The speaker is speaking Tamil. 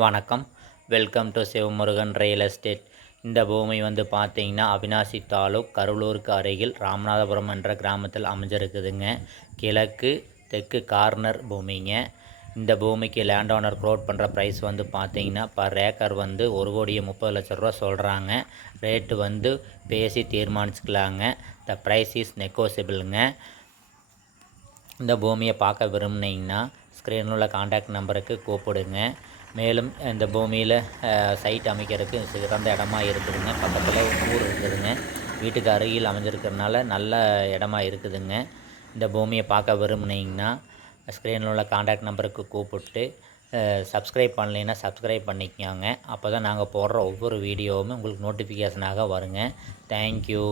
வணக்கம். Welcome to Sivamurugan real estate. இந்த பூமி வந்து பார்த்தீங்கன்னா அவினாசி தாலுக் கருவலூருக்கு அருகில் ராமநாதபுரம் என்ற கிராமத்தில் அமைஞ்சிருக்குதுங்க. கிழக்கு தெற்கு கார்னர் பூமிங்க. இந்த பூமிக்கு லேண்ட் ஓனர் க்ரோட் பண்ணுற ப்ரைஸ் வந்து பார்த்தீங்கன்னா பர் ஏக்கர் வந்து 1,30,00,000 சொல்கிறாங்க. ரேட்டு வந்து பேசி தீர்மானிச்சுக்கலாங்க. த ப்ரைஸ் இஸ் நெகோசியபிளுங்க. இந்த பூமியை பார்க்க விரும்புனீங்கன்னா ஸ்க்ரீனில் உள்ள கான்டாக்ட் நம்பருக்கு கூப்பிடுங்க. மேலும் இந்த பூமியில் சைட் அமைக்கிறதுக்கு சிறந்த இடமா இருக்குதுங்க. பக்கத்தில் ஊர் இருக்குதுங்க. வீட்டுக்கு அருகில் அமைஞ்சிருக்கிறதுனால நல்ல இடமா இருக்குதுங்க. இந்த பூமியை பார்க்க விரும்புனீங்கன்னா ஸ்க்ரீனில் உள்ள கான்டாக்ட் நம்பருக்கு கூப்பிட்டு சப்ஸ்கிரைப் பண்ணலைன்னா சப்ஸ்கிரைப் பண்ணிக்கோங்க. அப்போ தான் நாங்கள் போடுற ஒவ்வொரு வீடியோவுமே உங்களுக்கு நோட்டிஃபிகேஷனாக வருங்க. தேங்க்யூ.